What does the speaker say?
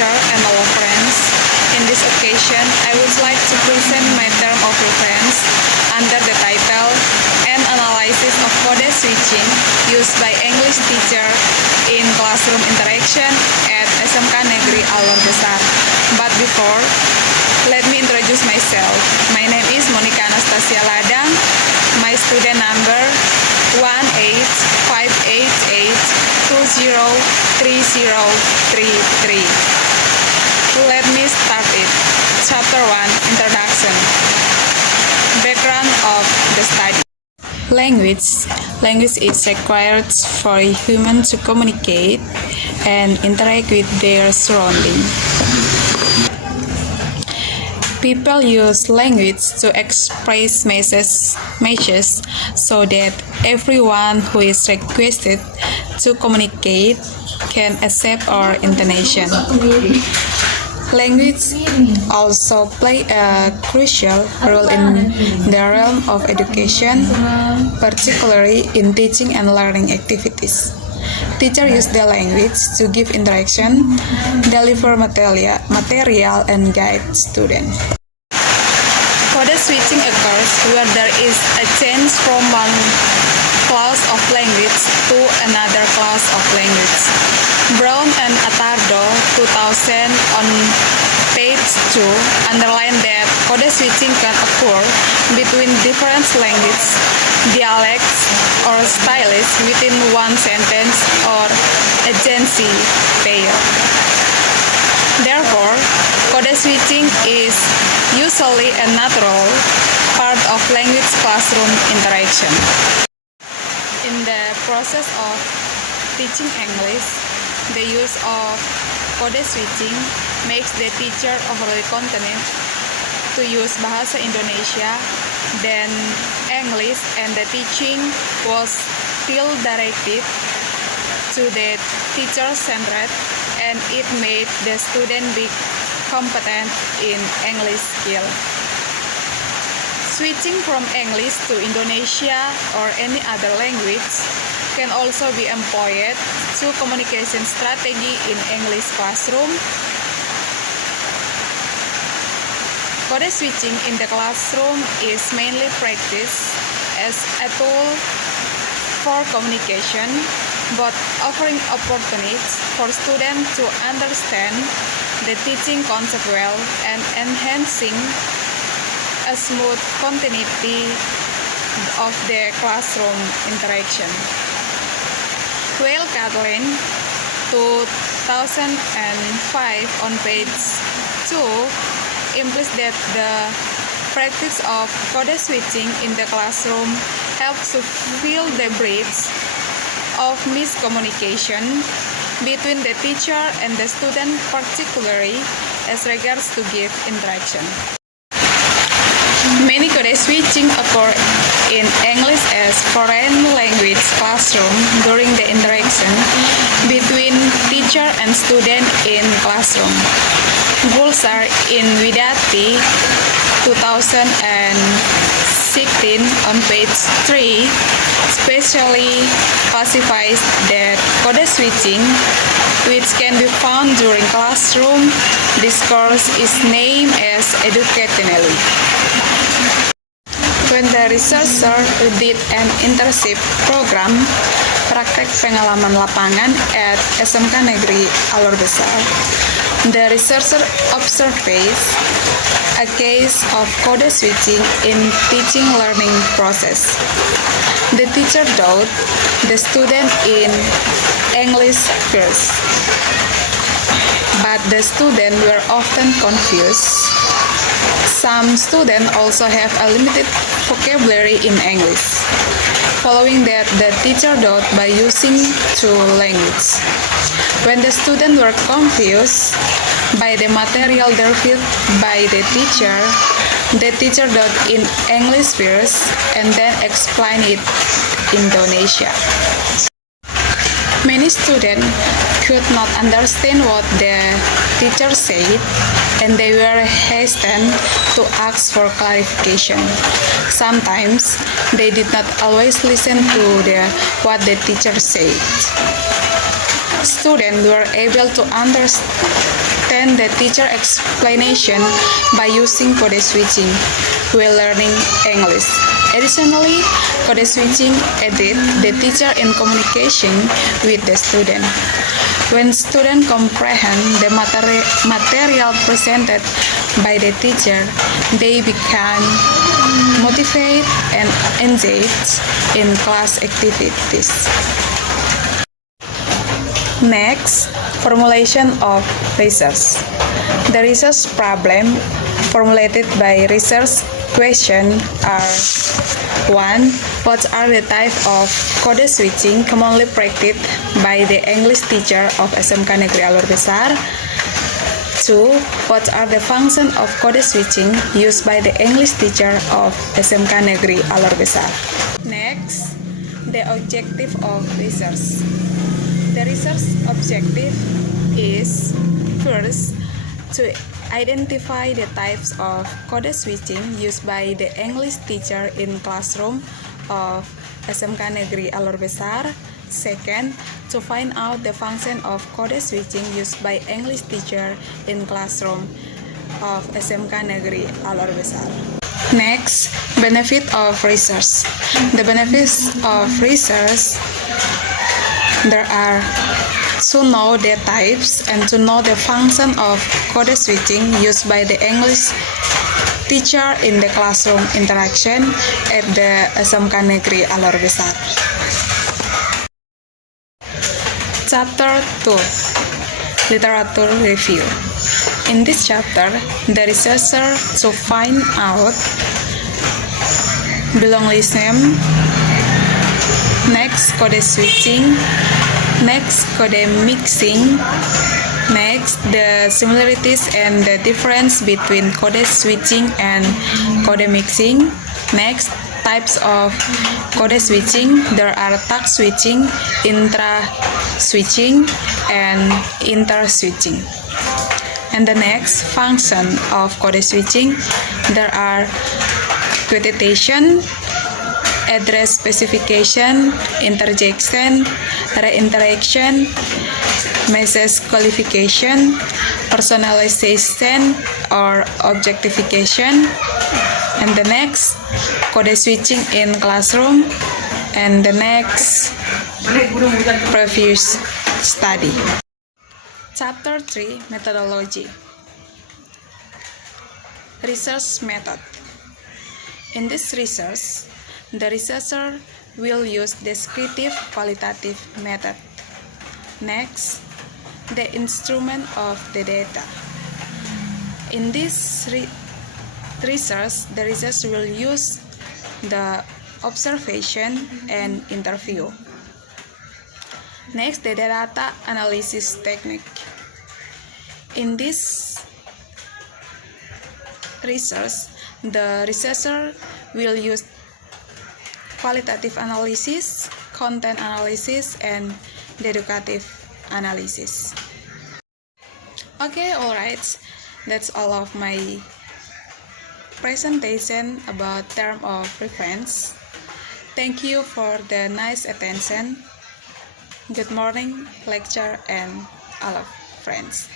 teacher and all friends. In this occasion, I would like to present my term of reference under the title An Analysis of Code Switching used by English teacher in classroom interaction at SMK Negeri Alor Besar. But before, let me introduce myself. My name is Monika A Ladang. My student number 18588203033. Let me start it. Chapter 1, Introduction. Background of the study. Language is required for a human to communicate and interact with their surroundings. People use language to express messages so that everyone who is requested to communicate can accept our intonation. Language also play a crucial role in the realm of education, particularly in teaching and learning activities. Teachers use the language to give interaction, deliver material and guide students. Code switching occurs where there is a change from one class of language to another class of language. Brown and Attardo 2000 on page 2 underline that code switching can occur between different language, dialects, or styles within one sentence or agency pair. Therefore, code switching is usually a natural part of language classroom interaction. In the process of teaching English, the use of code switching makes the teacher overly confident to use Bahasa Indonesia then English, and the teaching was still directed to the teacher-centered, and it made the student be competent in English skill. Switching from English to Indonesia or any other language can also be employed to communication strategy in English classroom. Code switching in the classroom is mainly practiced as a tool for communication, but offering opportunities for students to understand the teaching concept well and enhancing a smooth continuity of the classroom interaction. Well, Kathleen, 2005 on page 2 implies that the practice of code switching in the classroom helps to fill the bridge of miscommunication between the teacher and the student, particularly as regards to give interaction. Many code switching occur in English as foreign language classroom during the interaction between teacher and student in classroom. Gulsar in Widati 2016 on page 3 specially classifies that code switching, which can be found during classroom discourse, is named as educationally. When the researcher did an internship program, praktek pengalaman lapangan at SMK Negeri Alor Besar, the researcher observed a case of code switching in teaching learning process. The teacher taught the student in English first, but the students were often confused. Some students also have a limited vocabulary in English. Following that, the teacher taught by using two languages. When the students were confused by the material delivered by the teacher taught in English first and then explained it in Indonesia. Many students could not understand what the teacher said, and they were hesitant to ask for clarification. Sometimes they did not always listen to what the teacher said. students were able to understand the teacher explanation by using code switching while learning English. Additionally, code switching aided the teacher in communication with the student. When students comprehend the material presented by the teacher, they become motivated and engaged in class activities. Next, formulation of research. The research problem formulated by research question are 1. What are the types of code switching commonly practiced by the English teacher of SMK Negeri Alor Besar? 2. What are the functions of code switching used by the English teacher of SMK Negeri Alor Besar? Next, the objective of research. The research objective is first to identify the types of code switching used by the English teacher in classroom of SMK Negeri Alor Besar. Second, to find out the function of code switching used by English teacher in classroom of SMK Negeri Alor Besar. Next, benefit of research. The benefits of research, there are to know the types and to know the function of code switching used by the English teacher in the classroom interaction at the SMK Negeri Alor Besar. Chapter 2, Literature Review. In this chapter, the researcher to find out belongism, next code switching, next code mixing, next the similarities and the difference between code switching and code mixing, next types of code switching. There are tag switching, intra switching, and inter switching. And the next function of code switching, there are quotation, address specification, interjection, reinteraction, message qualification, personalization or objectification, and the next code switching in classroom, and the next previous study. Chapter 3, Methodology. Research method. In this research, the researcher will use descriptive qualitative method. Next, the instrument of the data. In this research, the researcher will use the observation and interview. Next, the data analysis technique. In this research, the researcher will use qualitative analysis, content analysis, and deductive analysis. Okay, alright, that's all of my presentation about term of reference. Thank you for the nice attention. Good morning, lecturer, and all of friends.